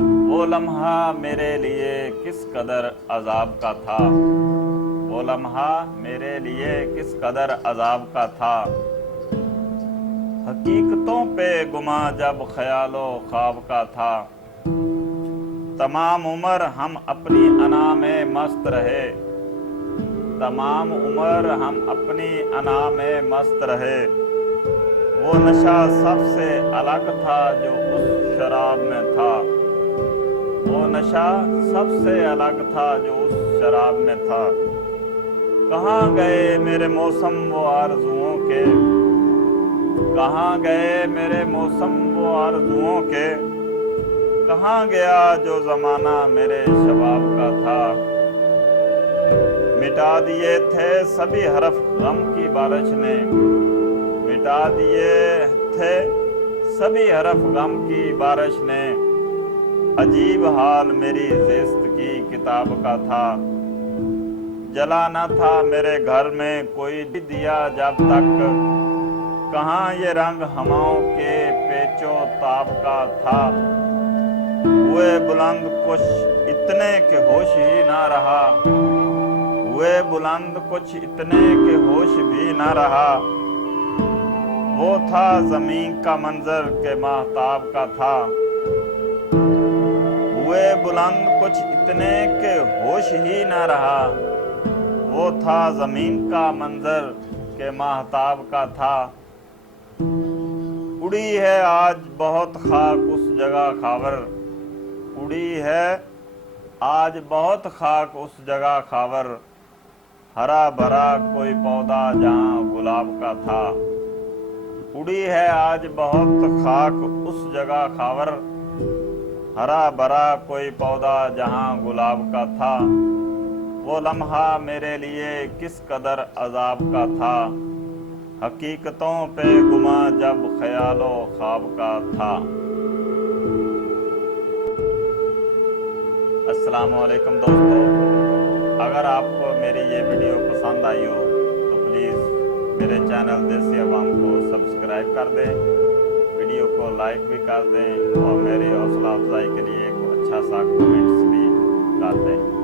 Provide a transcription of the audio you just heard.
وہ لمحہ میرے لیے کس قدر عذاب کا تھا، وہ لمحہ میرے لیے کس قدر عذاب کا تھا۔ حقیقتوں پہ گما جب خیال و خواب کا تھا، تمام عمر ہم اپنی انا میں مست رہے، تمام عمر ہم اپنی انا میں مست رہے۔ وہ نشہ سب سے الگ تھا جو اس شراب میں تھا، وہ نشہ سب سے الگ تھا جو اس شراب میں تھا۔ کہاں گئے میرے موسم و آرزوؤں کے، کہاں گئے میرے موسم و آرزوؤں کے، کہاں گیا جو زمانہ میرے شباب کا تھا۔ مٹا دیے تھے سبھی حرف غم کی بارش نے، مٹا دیے تھے سبھی حرف غم کی بارش نے۔ عجیب حال میری زیست کی کتاب کا تھا، جلا نہ تھا میرے گھر میں کوئی دیا جب تک، کہاں یہ رنگ ہواؤں کے پیچ و تاب کا تھا۔ ہوئے بلند کچھ اتنے کہ ہوش ہی نہ رہا، ہوئے بلند کچھ اتنے کہ ہوش بھی نہ رہا۔ وہ تھا زمین کا منظر کہ ماہتاب کا تھا، ہوئے بلند کچھ اتنے کہ ہوش ہی نہ رہا۔ وہ تھا زمین کا منظر کہ ماہتاب کا تھا۔ اڑی ہے آج بہت خاک اس جگہ خاور، اڑی ہے آج بہت خاک اس جگہ خاور۔ ہرا بھرا کوئی پودا جہاں گلاب کا تھا، اڑی ہے آج بہت خاک اس جگہ خاور۔ ہرا بھرا کوئی پودا جہاں گلاب کا تھا۔ وہ لمحہ میرے لیے کس قدر عذاب کا تھا، حقیقتوں پہ گما جب خیال و خواب کا تھا۔ السلام علیکم دوستو، اگر آپ کو میری یہ ویڈیو پسند آئی ہو تو پلیز میرے چینل دیسی عوام کو سبسکرائب کر دیں، ویڈیو کو لائک بھی کر دیں اور میری حوصلہ افزائی کے لیے ایک اچھا سا کمنٹس بھی کر دیں۔